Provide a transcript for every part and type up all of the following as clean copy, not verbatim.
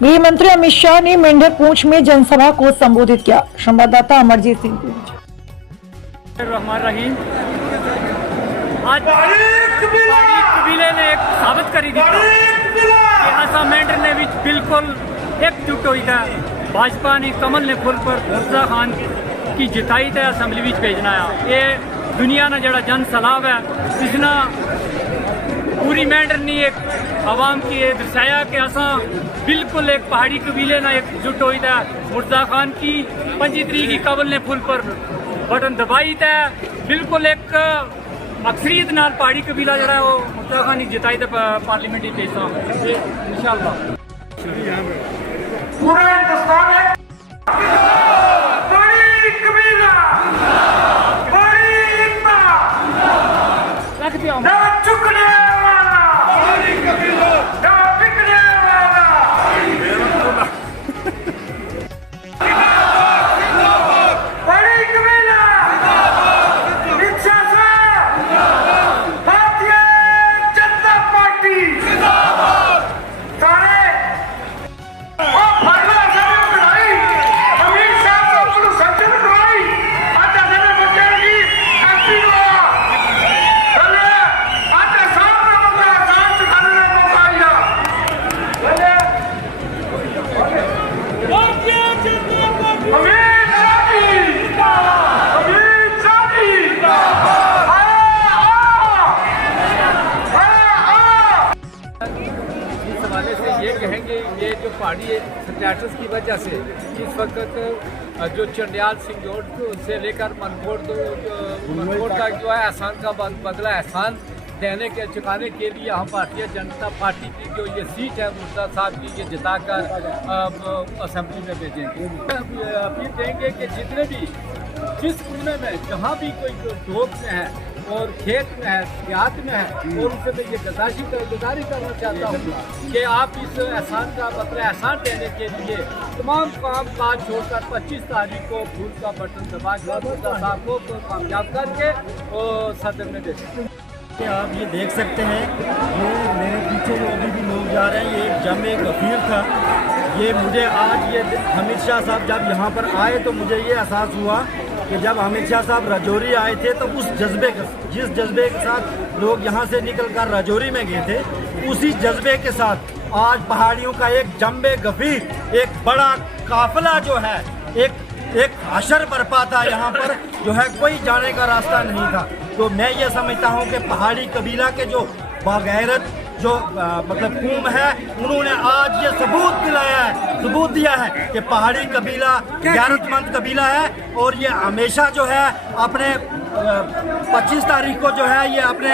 गृह मंत्री अमित शाह ने मेंढर पूंछ में जनसभा को संबोधित किया। संवाददाता अमरजीत सिंह। रहीम आज कबीले ने एक साबित करी दी कि असा मेंढर ने भी बिल्कुल एकजुट होकर भाजपा ने कमल ने फुल पर मुर्तजा खान की जिताई तो असैम्बली में भेजना है। ये दुनिया ने जड़ा जन सलाब है इसना पूरी मेंढर ने एक आवाम की ये दर्शाया कि असा बिल्कुल एक पहाड़ी कबीले ने एकजुट हो मुर्तजा खान की 25 तरीक की कमल ने फुल पर बटन दबाई था। बिल्कुल एक अक्सरियत नाल पहाड़ी कबीला जरा है वो मुर्तजा खान की जिताई था पार्लियामेंट पेश इंशाअल्लाह। पूरा हिंदुस्तान है बड़ी कबीला बड़ी एकता ना चुकने वाला बड़ी कबीला ना बिकने वाला बड़ी कबीला इच्छा से भारतीय जनता पार्टी सारे ये कहेंगे ये जो पहाड़ी स्टेटस की वजह से इस वक्त जो चंडियाल सिंगोट से लेकर मनकोट तक जो है एहसान का बदला एहसान देने के चुकाने के लिए हम भारतीय जनता पार्टी की जो ये सीट है मुर्तजा साहब की ये जिताकर असेंबली में भेजेंगे। अपील देंगे कि जितने भी जिस कोने में जहाँ भी कोई ढोक में है और खेत में है देहात में है और उससे मैं ये गुजारिश करना चाहता हूँ कि आप इस एहसान का मतलब एहसान देने के लिए तमाम काम काज छोड़कर 25 तारीख को फूल का बटन दबा मुर्तजा साहब को कामयाब करके और सदन में भेजें। आप ये देख सकते हैं ये मेरे पीछे जो अभी भी लोग जा रहे हैं ये एक जमे गफीर था। ये मुझे आज ये अमित शाह साहब जब यहाँ पर आए तो मुझे ये एहसास हुआ कि जब अमित शाह साहब राजौरी आए थे तो उस जज्बे के जिस जज्बे के साथ लोग यहाँ से निकलकर राजौरी में गए थे उसी जज्बे के साथ आज पहाड़ियों का एक जम्बे गफीर एक बड़ा काफिला जो है एक हशर बरपा था यहाँ पर जो है कोई जाने का रास्ता नहीं था। तो मैं ये समझता हूँ कि पहाड़ी कबीला के जो बागैरत जो मतलब कूम है उन्होंने आज ये सबूत दिया है कि पहाड़ी कबीला गैरतमंद कबीला है और ये हमेशा जो है अपने 25 तारीख को जो है ये अपने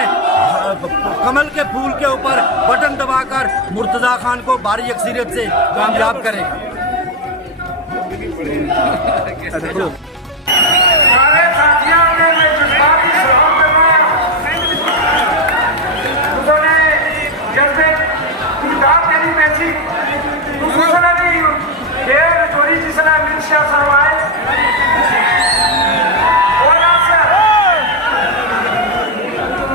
कमल के फूल के ऊपर बटन दबाकर मुर्तजा खान को भारी अक्सरियत से कामयाब करेगा। सारे साथियों ने मैं जज्बात की सलाम उन्होंने जैसे गुजरात के लिए मैची दूसरा नहीं देर चोरी जिसने अमित शाह साहब आए और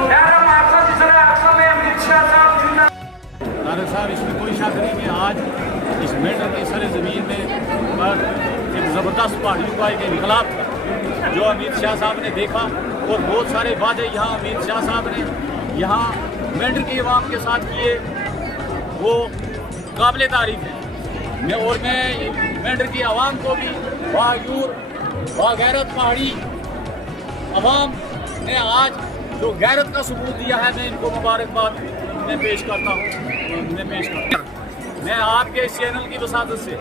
मेरा मार्शल जिसने अक्सर में अमित शाह साहब इसमें कोई शक नहीं कि आज इस मेंढर की सरे ज़मीन में एक ज़बरदस्त पहाड़ियों का एक इनकलाब था जो अमित शाह साहब ने देखा और बहुत सारे वादे यहाँ अमित शाह साहब ने यहाँ मेंढर की आवाम के साथ किए वो काबिल तारीफ है। मैं मेंढर की आवाम को भी बायूर बागैरत पहाड़ी आवाम ने आज जो गैरत का सबूत दिया है मैं इनको मुबारकबाद मैं पेश करता हूँ। मैं आपके इस चैनल की वसादत से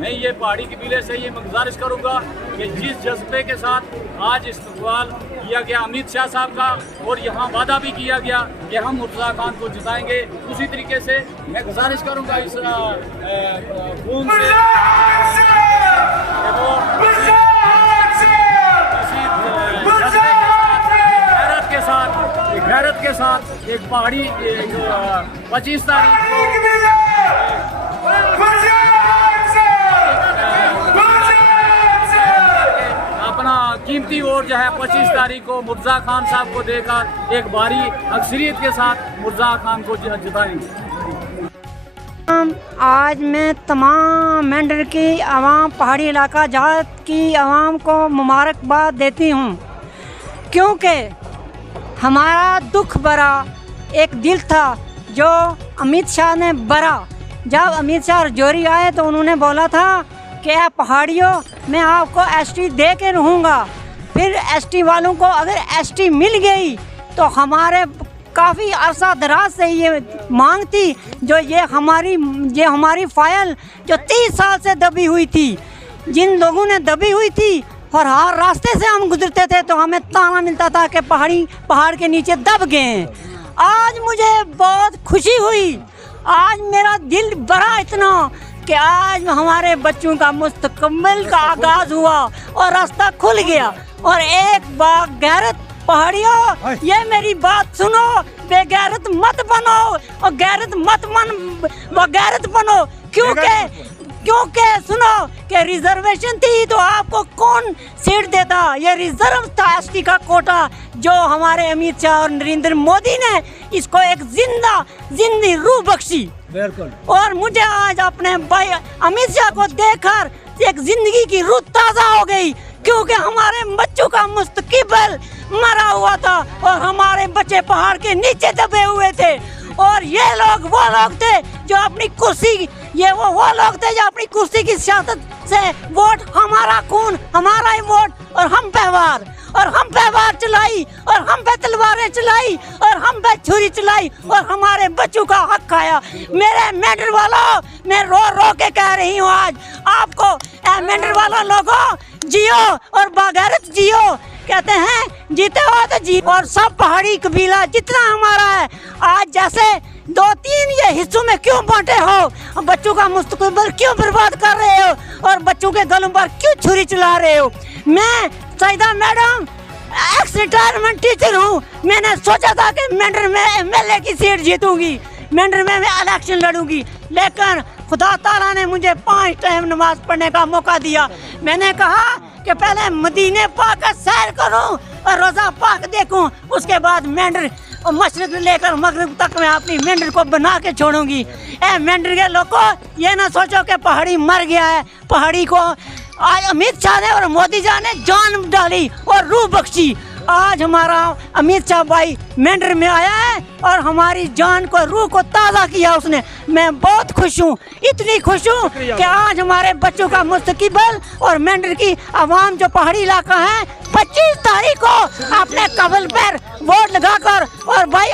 मैं ये पहाड़ी कबीले से ये गुजारिश करूँगा कि जिस जज्बे के साथ आज इस्तकबाल किया गया अमित शाह साहब का और यहाँ वादा भी किया गया कि हम मुर्तजा खान को जिताएंगे उसी तरीके से मैं गुजारिश करूँगा इस खून से वो गैरत के साथ एक पहाड़ी 25 तारीख को अपना कीमती वोट जो है 25 तारीख को मुर्तजा खान साहब को देकर एक भारी अक्सरियत के साथ मुर्तजा खान को जिताएंगे। आज मैं तमाम मेंढर की आवाम, पहाड़ी इलाका जात की आवाम को मुबारकबाद देती हूँ, क्योंकि हमारा दुख भरा एक दिल था जो अमित शाह ने भरा। जब अमित शाह रजौरी आए तो उन्होंने बोला था कि आप पहाड़ियों मैं आपको एसटी दे के रहूँगा। फिर एसटी वालों को अगर एसटी मिल गई तो हमारे काफ़ी अरसा दराज से ये मांग थी, जो ये हमारी फाइल जो 30 साल से दबी हुई थी, जिन लोगों ने दबी हुई थी और हर रास्ते से हम गुजरते थे तो हमें ताना मिलता था कि पहाड़ के नीचे दब गए हैं। आज मुझे बहुत खुशी हुई, आज मेरा दिल भरा इतना कि आज हमारे बच्चों का मुस्तकबिल का आगाज़ हुआ और रास्ता खुल गया। और एक बार गैरत पहाड़ियों, ये मेरी बात सुनो, बेगैरत मत बनो और गैरत बनो, क्योंकि सुनो कि रिजर्वेशन थी तो आपको कौन सीट देता? ये रिजर्व था एसटी का कोटा, जो हमारे अमित शाह और नरेंद्र मोदी ने इसको एक जिंदी रूह बख्शी। बिल्कुल। और मुझे आज अपने भाई अमित शाह को देखकर एक जिंदगी की रूह ताज़ा हो गई, क्योंकि हमारे बच्चों का मुस्तकबिल मरा हुआ था और हमारे बच्चे पहाड़ के नीचे दबे हुए थे। और ये लोग वो लोग थे जो अपनी कुर्सी, वो लोग थे जो अपनी कुर्सी की सियासत से वोट, हमारा खून हमारा ही वोट, और हम पे वार चलाई और हम पे तलवारें चलाई और हम पे छुरी चलाई और हमारे बच्चों का हक खाया। मेरे मेंढर वालों, मैं रो रो के कह रही हूँ आज आपको, मेंढर वालों लोगों, जियो और बागैरत जियो। कहते हैं जीते हो तो जी। और सब पहाड़ी कबीला जितना हमारा है, आज जैसे 2-3 ये हिस्सों में क्यों बांटे हो? बच्चों का मुस्तकबिल क्यों बर्बाद कर रहे हो और बच्चों के गलों पर क्यों छुरी चला रहे हो? मैं Saida madam ex retirement teacher हूँ। मैंने सोचा था कि मेंढर में एमएलए की सीट जीतूंगी, मेंढर में मैं इलेक्शन लड़ूंगी, लेकिन खुदा ताला ने मुझे 5 टाइम नमाज पढ़ने का मौका दिया। मैंने कहा कि पहले मदीने पाक का सैर करूं और रोज़ा पाक देखूं, उसके बाद मेंढर और मशरक़ लेकर मगरिब तक मैं अपनी मेंढर को बना के छोड़ूंगी। मेंढर के लोगों, ये ना सोचो कि पहाड़ी मर गया है। पहाड़ी को आज अमित शाह ने और मोदी जी ने जान डाली और रूह बख्शी। आज हमारा अमित शाह भाई मेंढर में आया है और हमारी जान को, रूह को ताज़ा किया उसने। मैं बहुत खुश हूँ, इतनी खुश हूँ कि आज हमारे बच्चों का मुस्तकबिल और मेंढर की आवाम जो पहाड़ी इलाका है 25 तारीख को अपने कबल पर वोट लगाकर और भाई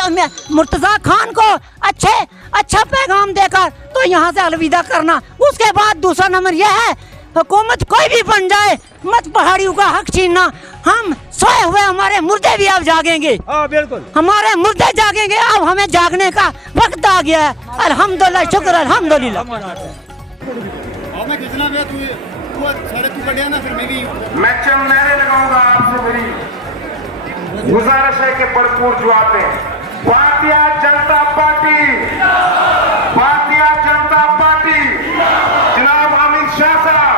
मुर्तज़ा खान को अच्छा पैगाम देकर तो यहाँ से अलविदा करना। उसके बाद दूसरा नंबर यह है, हुकूमत कोई भी बन जाए, मत पहाड़ियों का हक छीनना। हम सोए हुए हमारे मुर्दे भी अब जागेंगे। बिल्कुल, हमारे मुर्दे जागेंगे। अब हमें जागने का वक्त आ गया है। अल्हम्दुलिल्लाह, शुक्र अल्हम्दुलिल्लाह। मैं चंद नारे लगाऊंगा, आपसे मेरी गुजारिश है कि भरपूर जवाब दें। भारतीय जनता पार्टी, भारतीय जनता पार्टी, जनाब अमित शाह साहब,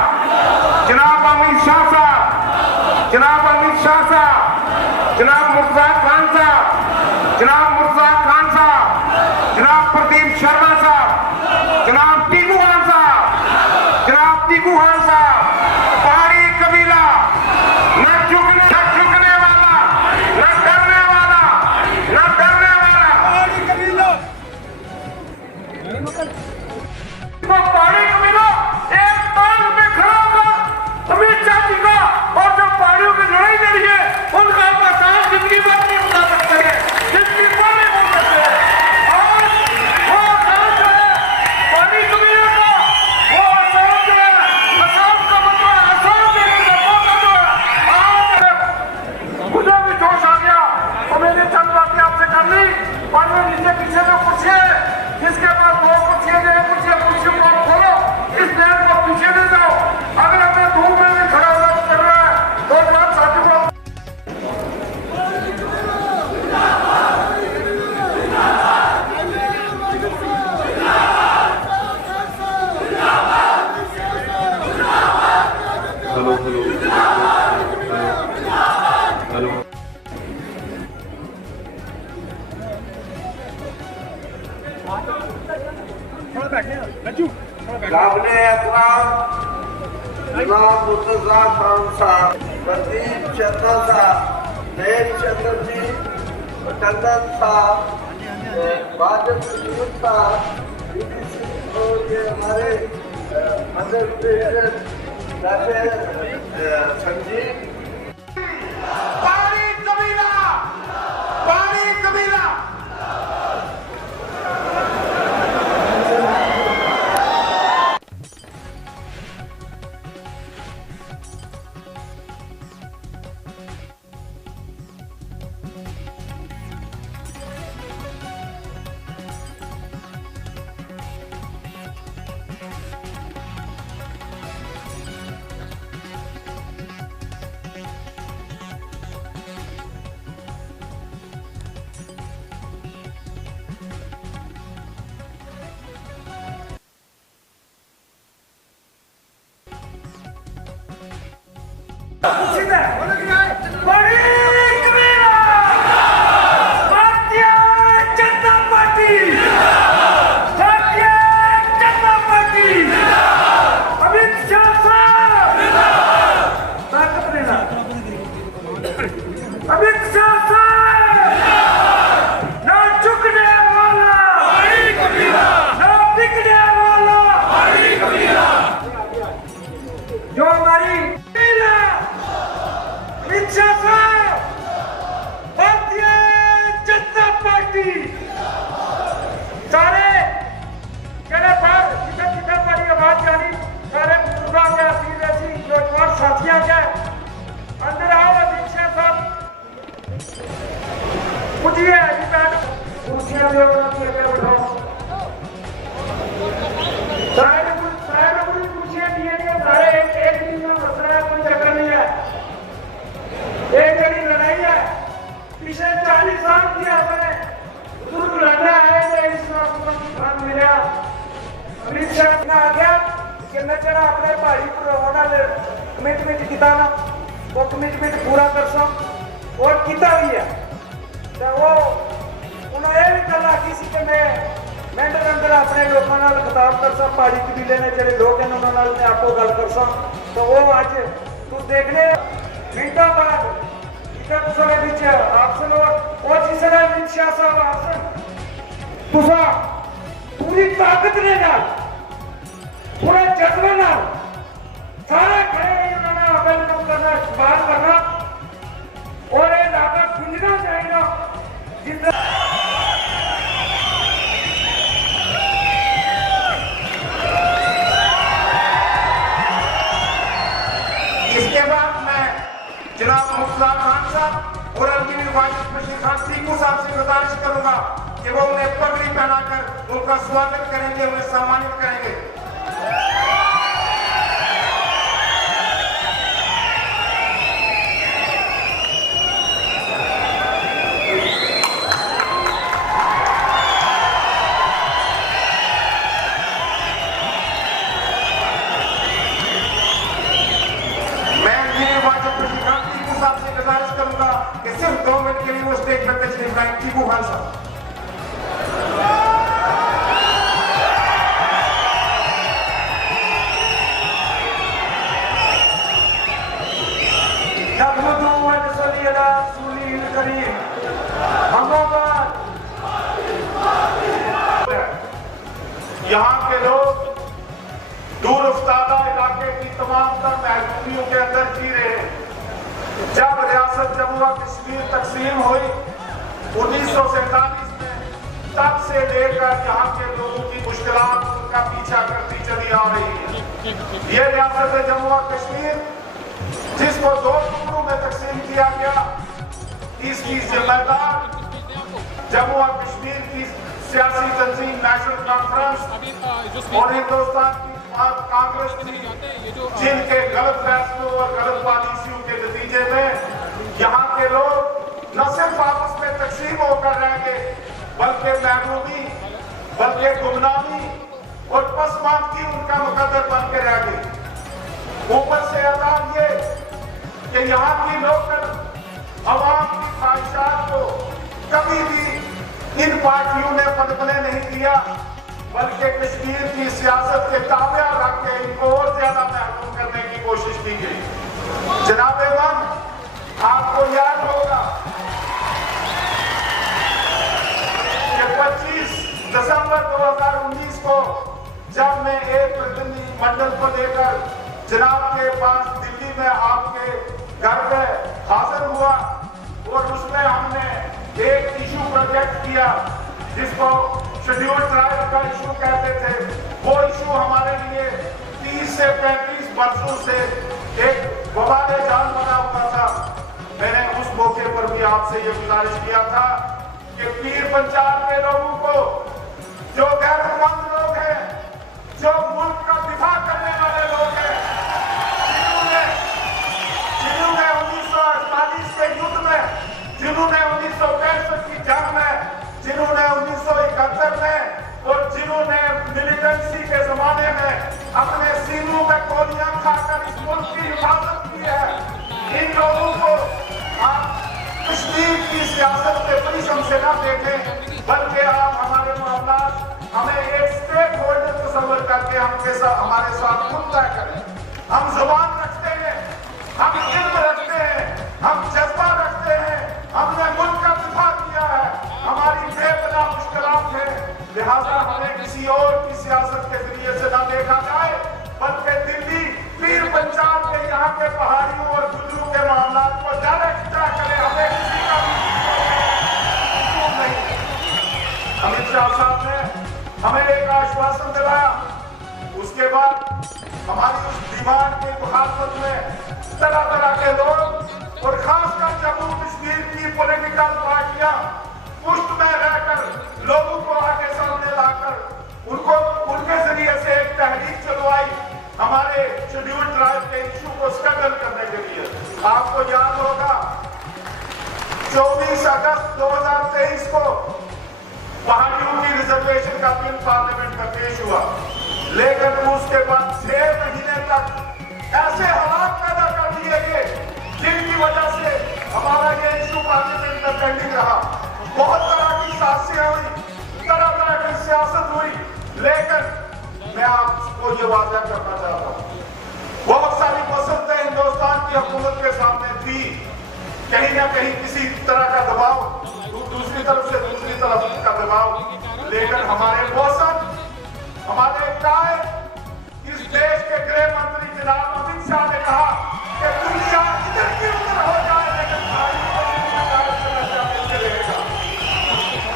जनाब अमित शाह साहब, जनाब अमित शाह साहब, जनाब मुर्तज़ा खान साहब, जनाब मुर्तज़ा खान साहब, जनाब प्रदीप शर्मा साहब, जनाब टीकू खान साहब, जनाब टीकू खान साहब, पहाड़ी कबीला न झुकने वाला, न डरने वाला, न डरने वाला, पहाड़ी कबीला, पहाड़ी कबीला एक ताल में खड़ा होगा अमित शाह जी का, और जो पहाड़ियों की लड़ाई लड़ी है उनका आपका काम जिंदगी भर नहीं बता सकते हैं, जिंदगी भर नहीं बोल सकते हैं। और वो काम जो है पहाड़ी कबीले का, वो आसाम जो है, आसाम का मतलब आसाम देने का मौका जो है, आज मुझे भी जोश आ गया और मैंने चंद बातें आपसे कर ली। और नीचे पीछे जो कुर्सी है, जिसके पास 2 कुर्सियां, 1 कुर्सी, कुर्सी को खोलो काबिले एहतराम जनाब मुर्तजा खान साहब, प्रदीप चंद्र साहब, देव चंद्र जी टंडन साहब, बादल साहब, और ये हमारे मदर संजीव पानी कबीला, पानी कबीला। पिछले 40 साल की आपने बुजुर्ग लड़ना है तो इस वक्त मिला अमित शाह ने आ गया कि मैं जरा अपने भाई पर होना कमिटमेंट किया ना वो कमिटमेंट पूरा कर सक और किया भी है तो वो उन्होंने ये भी गल आखी सी कि मैं मिनट अंदर अपने लोगों नाल खिताब कर सक पहाड़ी कबीले ने जो लोग हैं उन्होंने मैं आपको गल कर सक तो वो अज तू देखने मिनटों बाद आपसे और जिसने अमित शाह साहब आपसे तुसा पूरी ताकत ने नाल पूरे जज्बे नाल सारे खड़े उन्होंने वेलकम करना बात करना और ये इलाका खुलना चाहिए जिस इसके बाद मैं जनाब मुर्तजा खान साहब और अल्टीमेट वाजिद बशीर खान सीकू साहब से गुजारिश करूंगा कि वो उन्हें पगड़ी पहनाकर उनका स्वागत करेंगे, उन्हें सम्मानित करेंगे। कि सिर्फ 2 मिनट के लिए वो स्टेज पर तशरीफ लाएं। टीपू खान साहब यहाँ के लोग दूर उफ्तादा इलाके की तमाम महबूबियों के अंदर जी रहे हैं। जब रियासत जम्मू और कश्मीर तकसीम हुई 1947 में, तब से लेकर यहाँ के लोगों की मुश्किलात उनका पीछा करती चली आ रही है। ये रियासत जम्मू और कश्मीर जिसको 2 टुकड़ों में तकसीम किया गया, इसकी जिम्मेदार जम्मू और कश्मीर की सियासी तंजीम नेशनल कॉन्फ्रेंस और हिंदुस्तान की कांग्रेस थी, जिनके गलत फैसलों और गलत पॉलिसियों के नतीजे में यहाँ के लोग न सिर्फ आपस में तकसीम होकर रह गए, बल्कि महबूबी, बल्कि गुमनामी और पसमानदगी उनका मुकद्दर बन के रह गए। ऊपर से अजान ये कि यहाँ की लोकल अवाम की ख्वाहिशात को कभी भी इन पार्टियों ने पनपने नहीं दिया। बल्कि कश्मीर की सियासत के ताबे रख के इनको और ज्यादा महफूज करने की कोशिश की गई। जनाब-ए-गम, आपको याद होगा कि 25 दिसंबर 2019 को जब मैं एक प्रतिनिधि मंडल को लेकर जनाब के पास दिल्ली में आपके घर पे हाजिर हुआ और उसमें हमने एक इशू प्रोजेक्ट किया जिसको शेड्यूल ट्राइब का इशू कहते थे। वो इशू हमारे लिए 30 से 35 वर्षों से एक वबाले जान बना हुआ था। मैंने उस मौके पर भी आपसे ये गुजारिश किया था कि पीर पंचाल के लोगों को, जो गैरतमंद लोग हैं, जो मुल्क का दिफा करने वाले लोग हैं, जिन्होंने 1948 के युद्ध में, जिन्होंने 1965 की जंग में, जिन्होंने 1971 में और जिन्होंने मिलिटेंसी के जमाने में अपने सीनों में गोलियां खाकर इस मुल्क की हिफाजत की है, इन लोगों को आप कश्मीर की सियासत के परिश्रम से न देखें, बल्कि आप हमारे मामला हमें एक स्टेक होल्डर तस्वर करके हमारे साथ खुद तय करें। हम जुबान रखते हैं, हम इल्म रखते हैं, हम जज्बा रखते हैं, हमने मुल्क का दिफा किया है, हमारी बेपनाह मुश्किलात है, लिहाजा हमें किसी और की सियासत के जरिए से न देखा जाए, बल्कि दिल्ली पीर पंचाल के यहाँ के पहाड़ियों और गुजरों के मामला को डायरेक्ट तय करें। हमें किसी का भी नहीं। अमित शाह साहब ने हमें एक आश्वासन दिलाया, उसके बाद हमारी उस डिमांड की मुखालफत में तरह तरह के लोग और खासकर जम्मू कश्मीर की पॉलिटिकल पार्टियां पुष्ट में रहकर लोगों को आगे सामने लाकर उनको उनके जरिए से एक तहरीक चलवाई हमारे शेड्यूल ट्राइब के इशू को स्ट्रगल करने के लिए। आपको याद होगा 24 अगस्त 2023 को पहाड़ियों की रिजर्वेशन का बिल पार्लियामेंट में पेश हुआ, लेकिन उसके बाद 6 महीने तक ऐसे हालात पैदा कर दिए गए जिनकी वजह से हमारा ये इशू पार्लियामेंट में पेंडिंग रहा। बहुत तरह की साजिशें हुई, तरह तरह की सियासत हुई, लेकिन मैं आपको ये वादा करना चाहता हूँ, बहुत सारी मसलतें हिंदुस्तान की हुकूमत के सामने थी, कहीं ना कहीं किसी तरह का दबाव, दूसरी तरफ से दूसरी तरफ का दबाव, लेकिन हमारे मौसम, हमारे कायद इस देश के गृह मंत्री जनाब अमित शाह ने कहा कि दुनिया इधर की उधर हो जाए, लेकिन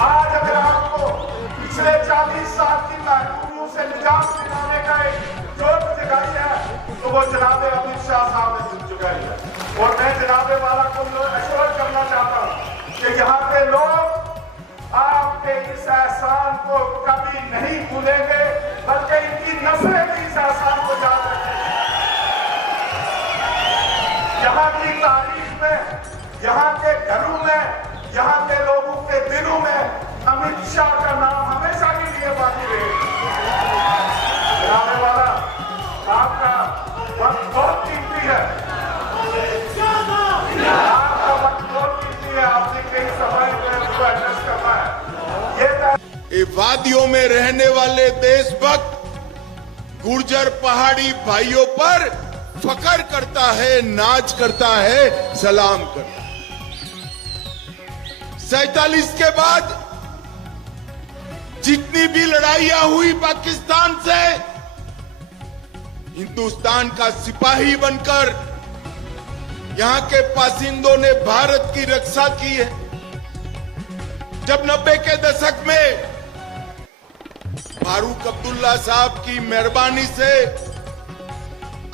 आज अगर आपको पिछले 40 साल की महकूमियों से निजात दिलाने का एक जोर जगाई है तो वो जनाब अमित शाह साहब ने जगाई है। और मैं जनाबे वाला को एश्योर करना चाहता हूँ कि यहाँ के लोग आपके इस एहसान को कभी नहीं भूलेंगे, बल्कि इनकी नस्लें भी इस एहसान को याद रखेंगे। यहाँ की तारीख में, यहाँ के घरों में, यहाँ के लोगों के दिलों में अमित शाह का नाम हमेशा के लिए बाकी रहेगा। जनाबे वाला, आपका वक्त बहुत कीमती है, आपका वक्त बहुत कीमती है, आपने कई सवाल को एड्रेस करना है। ये वादियों में रहने वाले देशभक्त गुर्जर पहाड़ी भाइयों पर फख्र करता है, नाच करता है, सलाम करता है। 47 के बाद जितनी भी लड़ाइयां हुई पाकिस्तान से, हिंदुस्तान का सिपाही बनकर यहां के बासिंदों ने भारत की रक्षा की है। जब 90 के दशक में फारूक अब्दुल्ला साहब की मेहरबानी से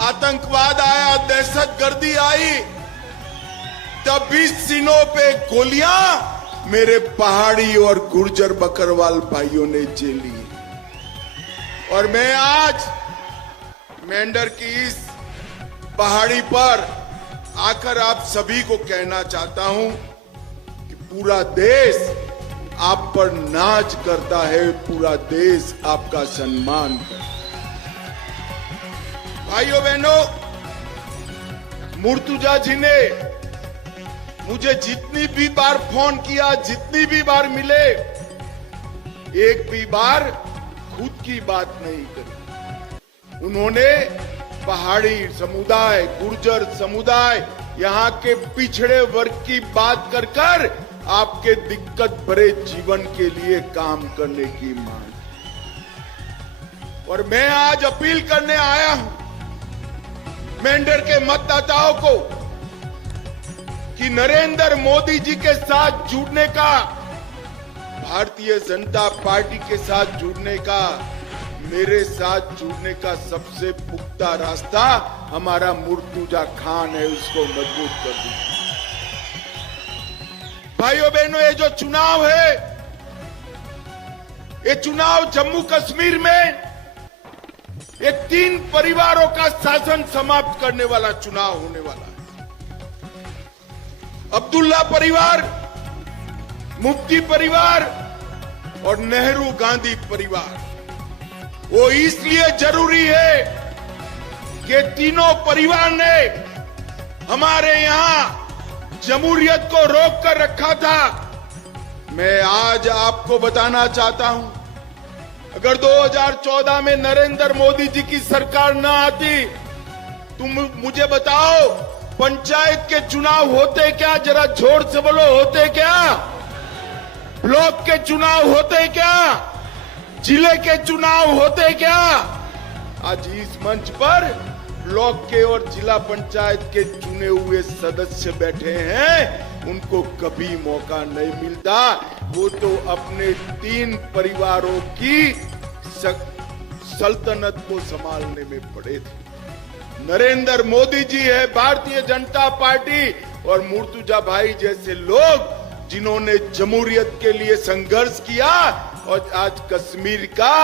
आतंकवाद आया, दहशतगर्दी आई, तब भी सीनों पे गोलियां मेरे पहाड़ी और गुर्जर बकरवाल भाइयों ने झेली। और मैं आज मेंढर की इस पहाड़ी पर आकर आप सभी को कहना चाहता हूं कि पूरा देश आप पर नाच करता है, पूरा देश आपका सम्मान करता है। भाइयों बहनों, मुर्तुजा जी ने मुझे जितनी भी बार फोन किया, जितनी भी बार मिले, एक भी बार खुद की बात नहीं करी। उन्होंने पहाड़ी समुदाय, गुर्जर समुदाय, यहाँ के पिछड़े वर्ग की बात कर कर आपके दिक्कत भरे जीवन के लिए काम करने की मांग। और मैं आज अपील करने आया हूं मेंढर के मतदाताओं को कि नरेंद्र मोदी जी के साथ जुड़ने का, भारतीय जनता पार्टी के साथ जुड़ने का, मेरे साथ जुड़ने का सबसे पुख्ता रास्ता हमारा मुर्तुजा खान है, उसको मजबूत कर दीजिए। भाइयों बहनों, ये जो चुनाव है, ये चुनाव जम्मू कश्मीर में ये 3 परिवारों का शासन समाप्त करने वाला चुनाव होने वाला है। अब्दुल्ला परिवार, मुफ्ती परिवार और नेहरू गांधी परिवार। वो इसलिए जरूरी है कि तीनों परिवार ने हमारे यहां जमहूरियत को रोक कर रखा था। मैं आज आपको बताना चाहता हूं, अगर 2014 में नरेंद्र मोदी जी की सरकार न आती, तुम मुझे बताओ पंचायत के चुनाव होते क्या? जरा जोर से बोलो, होते क्या? ब्लॉक के चुनाव होते क्या? जिले के चुनाव होते क्या? आज इस मंच पर ब्लॉक के और जिला पंचायत के चुने हुए सदस्य बैठे हैं, उनको कभी मौका नहीं मिलता। वो तो अपने 3 परिवारों की सल्तनत को संभालने में पड़े थे। नरेंद्र मोदी जी है, भारतीय जनता पार्टी और मुर्तुजा भाई जैसे लोग जिन्होंने जमहूरियत के लिए संघर्ष किया और आज कश्मीर का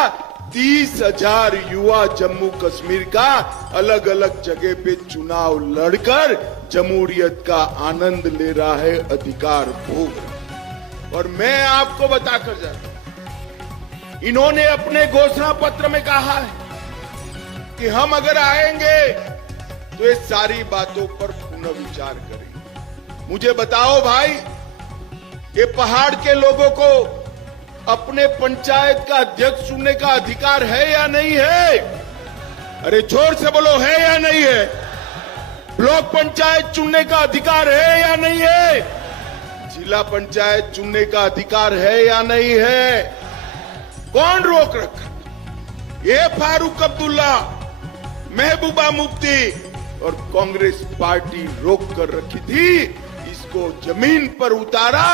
30,000 युवा जम्मू कश्मीर का अलग अलग जगह पे चुनाव लड़कर जमहूरियत का आनंद ले रहा है, अधिकार भोग रहा। और मैं आपको बताकर जाता हूं, इन्होंने अपने घोषणा पत्र में कहा है कि हम अगर आएंगे तो ये सारी बातों पर पुनः विचार करेंगे। मुझे बताओ भाई, ये पहाड़ के लोगों को अपने पंचायत का अध्यक्ष चुनने का अधिकार है या नहीं है? अरे जोर से बोलो, है या नहीं है? ब्लॉक पंचायत चुनने का अधिकार है या नहीं है? जिला पंचायत चुनने का अधिकार है या नहीं है? कौन रोक रखा? ये फारूक अब्दुल्ला, महबूबा मुफ्ती और कांग्रेस पार्टी रोक कर रखी थी। को जमीन पर उतारा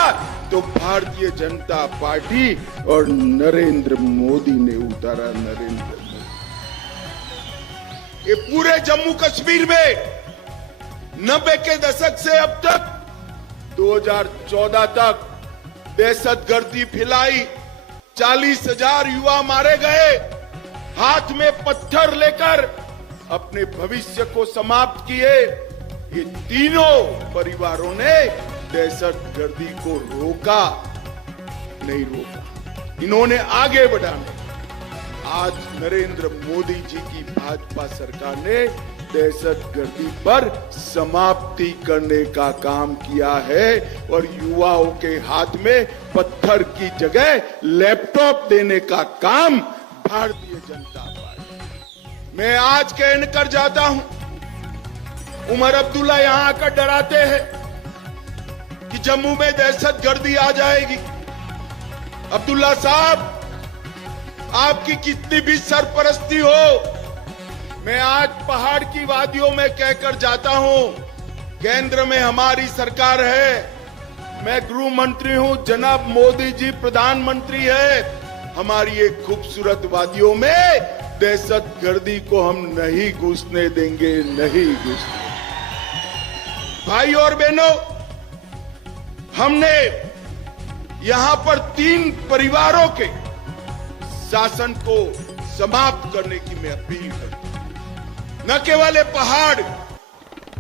तो भारतीय जनता पार्टी और नरेंद्र मोदी ने उतारा। नरेंद्र मोदी ये पूरे जम्मू कश्मीर में 90 के दशक से अब तक 2014 तक दहशतगर्दी फैलाई, 40,000 युवा मारे गए, हाथ में पत्थर लेकर अपने भविष्य को समाप्त किए। ये तीनों परिवारों ने दहशतगर्दी को रोका नहीं रोका, इन्होंने आगे बढ़ाने। आज नरेंद्र मोदी जी की भाजपा सरकार ने दहशतगर्दी पर समाप्ति करने का काम किया है और युवाओं के हाथ में पत्थर की जगह लैपटॉप देने का काम भारतीय जनता पार्टी। मैं आज कहकर जाता हूं, उमर अब्दुल्ला यहां आकर डराते हैं कि जम्मू में दहशतगर्दी आ जाएगी। अब्दुल्ला साहब, आपकी कितनी भी सरपरस्ती हो, मैं आज पहाड़ की वादियों में कहकर जाता हूं, केंद्र में हमारी सरकार है, मैं गृह मंत्री हूं, जनाब मोदी जी प्रधानमंत्री है। हमारी एक खूबसूरत वादियों में दहशतगर्दी को हम नहीं घुसने देंगे, नहीं घुसने। भाई और बहनों, हमने यहां पर 3 परिवारों के शासन को समाप्त करने की मैं अपील करता हूं। न केवल ये पहाड़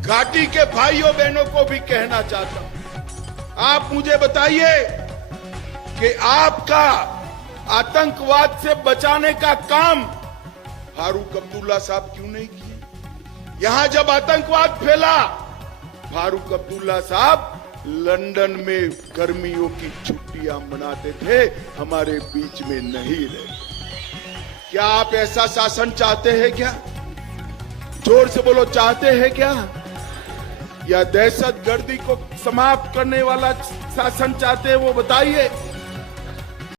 घाटी के भाइयों बहनों को भी कहना चाहता हूं, आप मुझे बताइए कि आपका आतंकवाद से बचाने का काम फारूक अब्दुल्ला साहब क्यों नहीं किए? यहां जब आतंकवाद फैला, फारूक अब्दुल्ला साहब लंदन में गर्मियों की छुट्टियां मनाते थे, हमारे बीच में नहीं रहे। क्या आप ऐसा शासन चाहते हैं क्या? जोर से बोलो, चाहते हैं क्या? या दहशतगर्दी को समाप्त करने वाला शासन चाहते हैं, वो बताइए।